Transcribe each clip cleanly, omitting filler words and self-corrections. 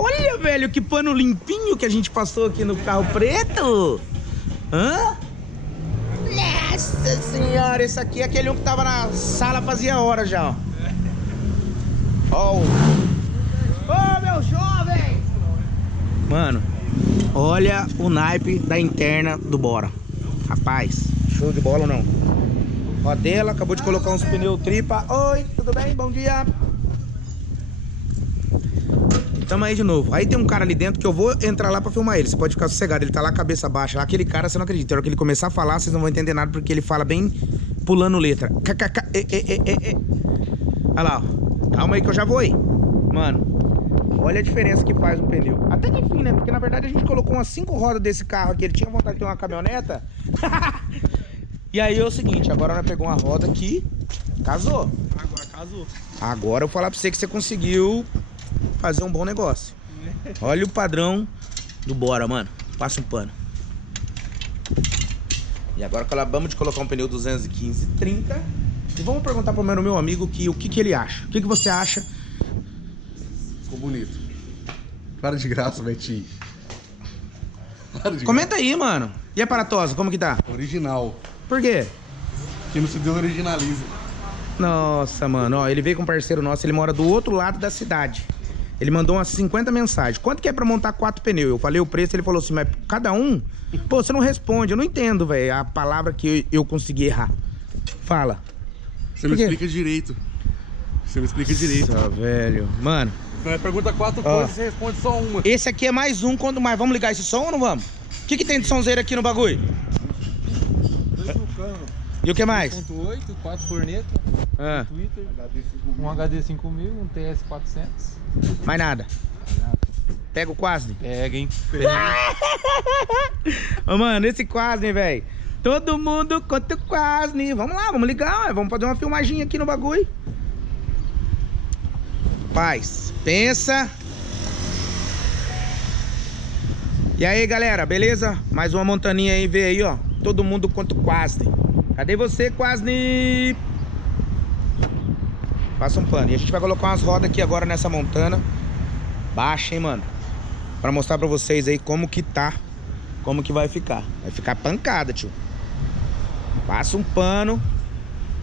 Olha, velho, que pano limpinho que a gente passou aqui no carro preto. Hã? Nossa senhora, esse aqui é aquele um que tava na sala fazia hora já, ó. Ó. Ô, meu jovem! Mano, olha o naipe da interna do Bora. Rapaz, show de bola ou não? Rodela, acabou de colocar uns pneus tripa. Oi, tudo bem? Bom dia. Tamo aí de novo. Aí tem um cara ali dentro que eu vou entrar lá pra filmar ele. Você pode ficar sossegado, ele tá lá cabeça baixa. Aquele cara, você não acredita. Na hora que ele começar a falar, vocês não vão entender nada, porque ele fala bem pulando letra. Olha lá, ó. Calma aí que eu já vou aí. Mano, olha a diferença que faz o pneu. Até que enfim, né? Porque na verdade a gente colocou umas 5 rodas desse carro aqui. Ele tinha vontade de ter uma caminhoneta. E aí é o seguinte, agora nós pegamos uma roda que casou. Agora casou. Agora eu vou falar pra você que você conseguiu fazer um bom negócio. Olha o padrão do Bora, mano. Passa um pano. E agora acabamos de colocar um pneu 215/30. E vamos perguntar pro meu amigo o que ele acha. O que você acha? Ficou bonito. Para de graça, Betinho. Comenta aí, mano. E a Paratosa, como que tá? Original. Por quê? Que não se desoriginaliza. Nossa, mano, ó, ele veio com um parceiro nosso, ele mora do outro lado da cidade. Ele mandou umas 50 mensagens. Quanto que é pra montar 4 pneus? Eu falei o preço, ele falou assim, mas cada um? Pô, você não responde, eu não entendo, velho, a palavra que eu consegui errar. Fala. Você me explica direito. Você me explica direito. Nossa, velho. Mano. Você pergunta 4 coisas e você responde só uma. Esse aqui é mais um, quanto mais. Vamos ligar esse som ou não vamos? O que tem de sonzeiro aqui no bagulho? 2 vulcanos. E o que mais? 1.8, 4 cornetas, Ah, Twitter, um HD 5000, um TS 400. mais nada. Pega o Quasne. Pega, hein? Ô, mano, esse Quasne, velho. Todo mundo conta o Quasne. Vamos lá, vamos ligar, ué. Vamos fazer uma filmagem aqui no bagulho. Paz, pensa. E aí, galera, beleza? Mais uma montaninha aí, vê aí, ó. Todo mundo conta o Quasne. Cadê você, Quasne? Passa um pano. E a gente vai colocar umas rodas aqui agora nessa montana. Baixa, hein, mano. Pra mostrar pra vocês aí como que tá. Como que vai ficar. Vai ficar pancada, tio. Passa um pano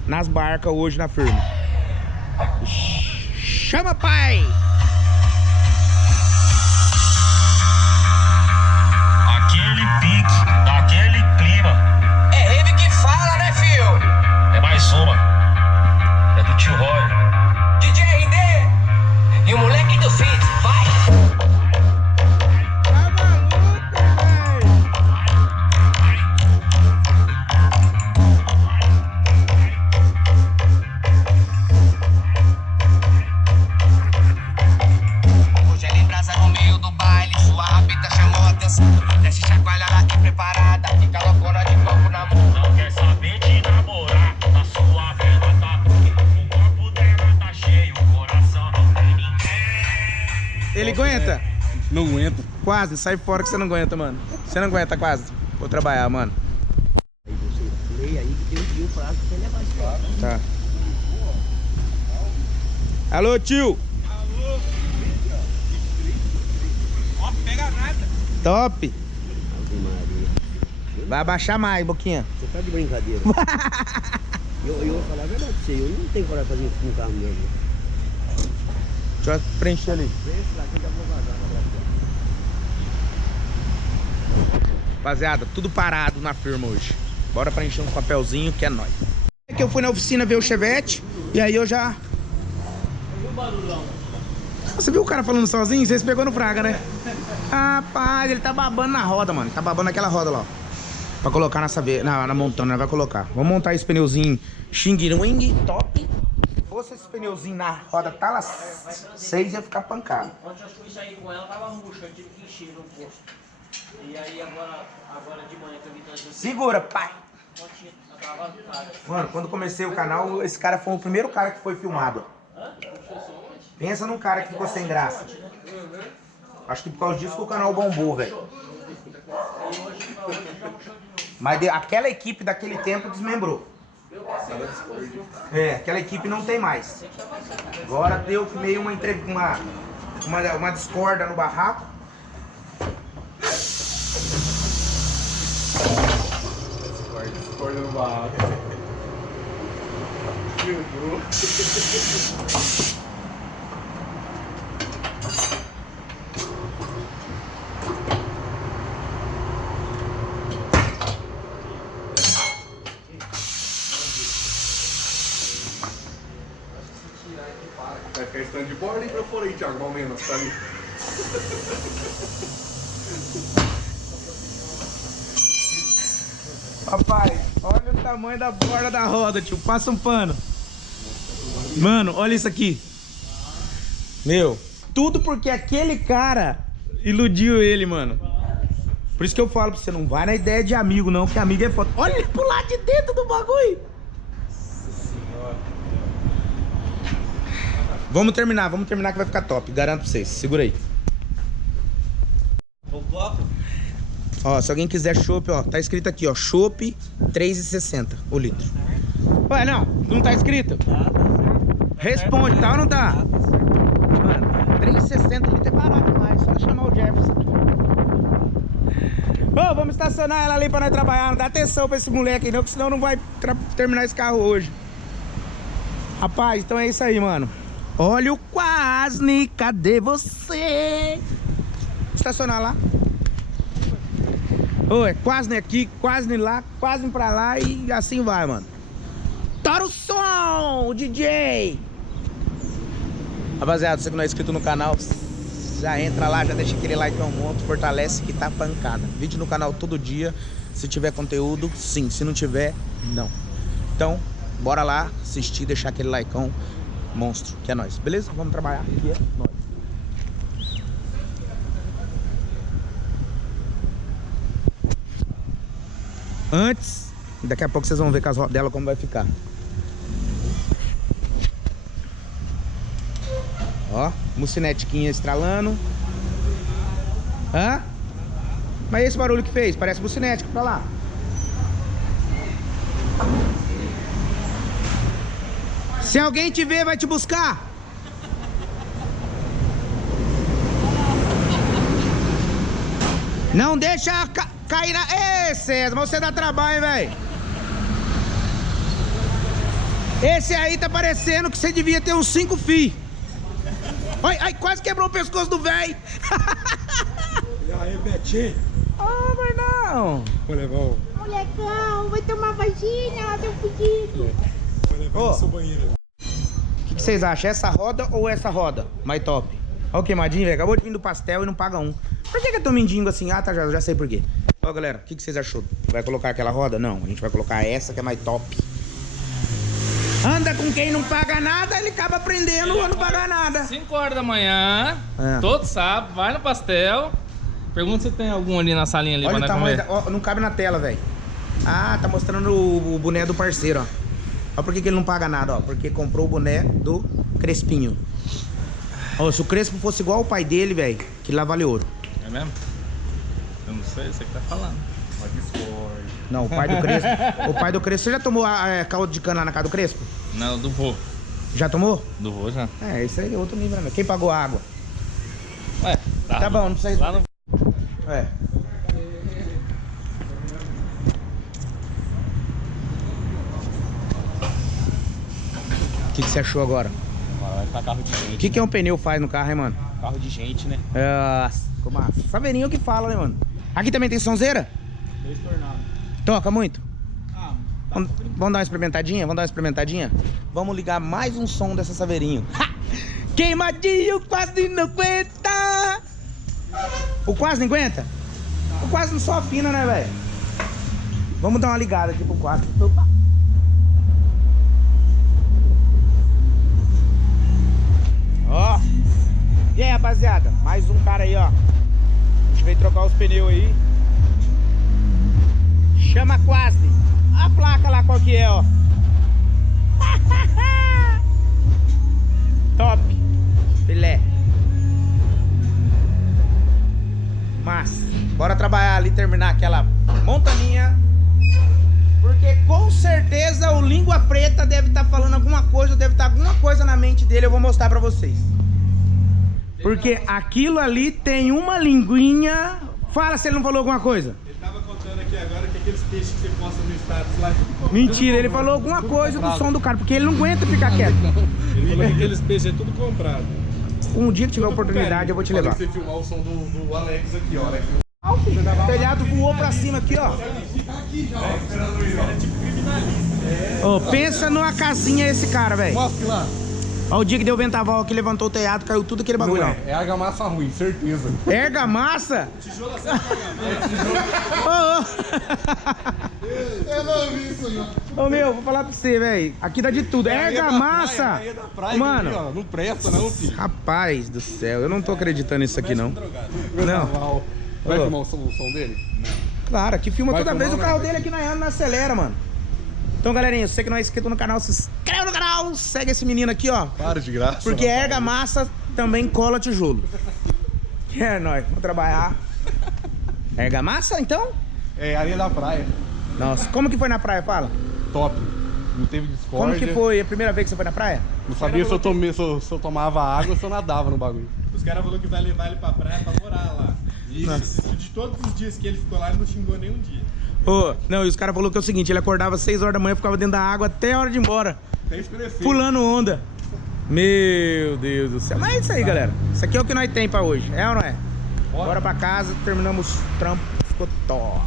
nas barcas hoje na firma. Chama, pai! Aquele pique, naquele clima. É ele que fala, né, fio? É mais uma. É do tio Roy. DJ RD e o moleque do Fit, vai! Tá maluco, velho? Hoje é lembrança no meio do baile, sua rapita chamou a atenção. Desce chacoalha lá e preparada, fica loucona de copo na mão. Não quer saber de namorar. Na sua vida tá porque o corpo dela tá cheio. O coração não tem ninguém. Ele aguenta? Não aguento. Quase, sai fora que você não aguenta, mano. Você não aguenta, quase. Vou trabalhar, mano. Leia aí que tem o prazo pra levar esse carro. Tá. Alô, tio. Alô? Ó, pega nada. Top. Ave Maria. Vai abaixar mais, Boquinha. Você tá de brincadeira. eu vou falar a verdade pra você, eu não tenho coragem de fazer isso com o carro mesmo. Deixa eu preencher ali. Esse daqui já vou vazar na verdade. Rapaziada, tudo parado na firma hoje. Bora preencher um papelzinho que é nóis. É que eu fui na oficina ver o Chevette e aí eu já... Você viu o cara falando sozinho? Você se pegou no Fraga, né? Rapaz, ele tá babando na roda, mano. Tá babando naquela roda lá, ó. Pra colocar na montana, né? Vai colocar. Vamos montar esse pneuzinho Xing Wing top. Se fosse esse pneuzinho na roda Tala 6, ia ficar pancado. Ontem eu fui sair com ela, tava murcha, eu tive que encher no posto. E aí agora de manhã que eu vim trazer. Segura, pai. Ontem eu tava cara. Mano, quando comecei o canal, esse cara foi o primeiro cara que foi filmado. Pensa num cara que ficou sem graça. Acho que por causa disso que o canal bombou, velho. Mas aquela equipe daquele tempo desmembrou. É, aquela equipe não tem mais. Agora deu meio uma uma discorda no barraco. Discorda no barraco. Quebrou. Vai ficar stand de borda e pra fora aí, Thiago, mal menos, tá ali. Rapaz, olha o tamanho da borda da roda, tio. Passa um pano. Mano, olha isso aqui. Meu, tudo porque aquele cara iludiu ele, mano. Por isso que eu falo pra você, não vai na ideia de amigo, não, que amigo é foda. Olha ele pro lado de dentro do bagulho. Vamos terminar que vai ficar top, garanto pra vocês. Segura aí. O copo? Ó, se alguém quiser chopp, ó, tá escrito aqui, ó, chopp R$3,60 o litro. Ué, não tá escrito? Tá certo. Responde, tá ou não tá? Tá certo. Mano, R$3,60 o litro é barato demais, só chamar o Jefferson aqui. Ô, vamos estacionar ela ali pra nós trabalhar, não dá atenção pra esse moleque aí não, que senão não vai terminar esse carro hoje. Rapaz, então é isso aí, mano. Olha o Quasny, cadê você? Estacionar lá. Ô, é Quasny aqui, Quasny lá, Quasny pra lá e assim vai, mano. Tora o som, DJ! Rapaziada, você que não é inscrito no canal, já entra lá, já deixa aquele like ao monte, fortalece que tá pancada. Vídeo no canal todo dia, se tiver conteúdo, sim, se não tiver, não. Então, bora lá, assistir, deixar aquele likeão monstro, que é nóis, beleza? Vamos trabalhar, que é nóis. Antes, daqui a pouco vocês vão ver com as rodelas como vai ficar. Ó, mucinetiquinha estralando. Hã? Mas esse barulho que fez? Parece mucinético, pra lá. Se alguém te ver, vai te buscar. Não deixa cair na... Ê, César, mas você dá trabalho, velho. Esse aí tá parecendo que você devia ter uns 5 fios. Ai, ai, quase quebrou o pescoço do velho. E aí, Betinho? Ah, mas não. Vou levar o... Molecão, vai tomar vagina, teu pedido. Vou levar Ô. no seu banheiro. O que vocês acham? Essa roda ou essa roda? Mais top. Olha o queimadinho, velho. Acabou de vir do pastel e não paga um. Por que eu tô mendigo assim? Ah, tá, já sei por quê. Ó, galera, o que vocês achou? Vai colocar aquela roda? Não, a gente vai colocar essa que é mais top. Anda com quem não paga nada, ele acaba aprendendo a não pagar nada. 5 horas da manhã, todo sábado, vai no pastel. Pergunta se tem algum ali na salinha ali. Olha pra o nós tamanho comer. ó, não cabe na tela, velho. Ah, tá mostrando o boné do parceiro, ó. Olha por que ele não paga nada, ó. Porque comprou o boné do Crespinho. Ó, se o Crespo fosse igual o pai dele, velho, que lá vale ouro. É mesmo? Eu não sei, você que tá falando. Uma Discord. Não, o pai do Crespo. O pai do Crespo. Você já tomou caldo de cana na casa do Crespo? Não, do vô. Já tomou? Do vô já. É, isso aí é outro nível, né? Quem pagou a água? Ué, Tá bom, não precisa... Lá no... É. O que você achou agora? Vai ficar carro de gente. O que um pneu faz no carro, hein, mano? Carro de gente, né? Ficou massa. Saveirinho que fala, né, mano? Aqui também tem sonzeira? 2 tornados. Toca muito? Ah, Vamos dar uma experimentadinha? Vamos dar uma experimentadinha? Vamos ligar mais um som dessa Saveirinho. Ha! Queimadinho, quase não aguenta! O quase não aguenta? O quase não só afina, né, velho? Vamos dar uma ligada aqui pro quase. Opa! Ó! E aí, rapaziada? Mais um cara aí, ó. A gente veio trocar os pneus aí. Chama quase. A placa lá qual que é, ó. Top. Filé. Mas, bora trabalhar ali, terminar aquela montaninha. Porque com certeza o Língua Preta deve estar falando alguma coisa, deve estar alguma coisa na mente dele. Eu vou mostrar pra vocês. Porque aquilo ali tem uma linguinha... Fala se ele não falou alguma coisa. Ele tava contando aqui agora que aqueles peixes que você posta no status lá... tudo comprado. Mentira, ele falou alguma coisa do som do cara, porque ele não aguenta ficar quieto. Ele falou que aqueles peixes é tudo comprado. Um dia que tiver oportunidade eu vou te Falei levar. que você filmar o som do Alex aqui, ó. Né? O telhado voou pra cima aqui, ó. Ô, pensa numa casinha esse cara, velho. Mostra lá. Ó, o dia que deu vendaval aqui, levantou o telhado, caiu tudo aquele bagulho, Não ó. é argamassa ruim, certeza. Ergamassa? Tijolo assim, argamassa. Eu não vi isso, não. Ô, meu, vou falar pra você, velho. Aqui dá de tudo. Ergamassa! Mano, aqui, ó, não presta não, filho. rapaz do céu, eu não tô acreditando nisso aqui, não. Não. Vai Ô. filmar o som dele? Claro, aqui filma Vai toda filmar, vez o né? carro dele aqui não acelera, mano. Então, galerinha, você que não é inscrito no canal, se inscreve no canal, segue esse menino aqui, ó. Para de graça. Porque ergamassa também cola tijolo. É, nós, vamos trabalhar. Ergamassa, então? É areia da praia. Nossa, como que foi na praia, fala? Top. Não teve discórdia. Como que foi a primeira vez que você foi na praia? Não sabia se eu tomava água ou se eu nadava no bagulho. Os caras falaram que vai levar ele pra praia pra morar lá. E de todos os dias que ele ficou lá, ele não xingou nenhum dia. Ô, não, e os caras falaram que é o seguinte, ele acordava às 6 horas da manhã, ficava dentro da água até a hora de ir embora. Até escurecer. Pulando onda. Meu Deus do céu. Mas é isso aí, galera. Isso aqui é o que nós tem pra hoje. É ou não é? Bora pra casa, terminamos o trampo. Ficou top.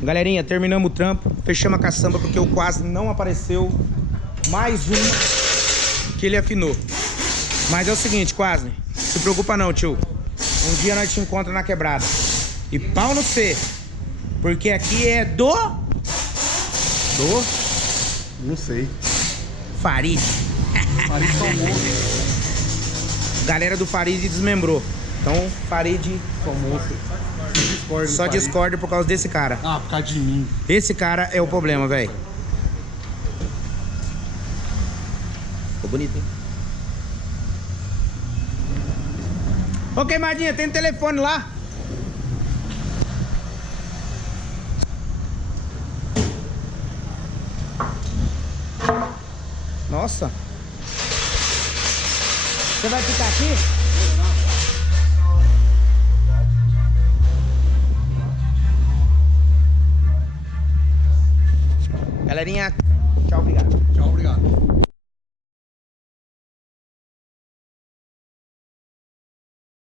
Galerinha, terminamos o trampo. Fechamos a caçamba porque o quase não apareceu. Mais uma que ele afinou. Mas é o seguinte, quase. Se preocupa não, tio. Um dia nós te encontramos na quebrada. E pau no C. Porque aqui é do... Não sei. Farid. Farid famoso. Galera do Farid desmembrou. Então, Farid Famoso. Discord. só discorda por causa desse cara. Ah, por causa de mim. Esse cara é o problema, velho. Ficou bonito, hein? Ô, Queimadinha, tem telefone lá? Nossa. Você vai ficar aqui? Galerinha, tchau, obrigado. Tchau, obrigado.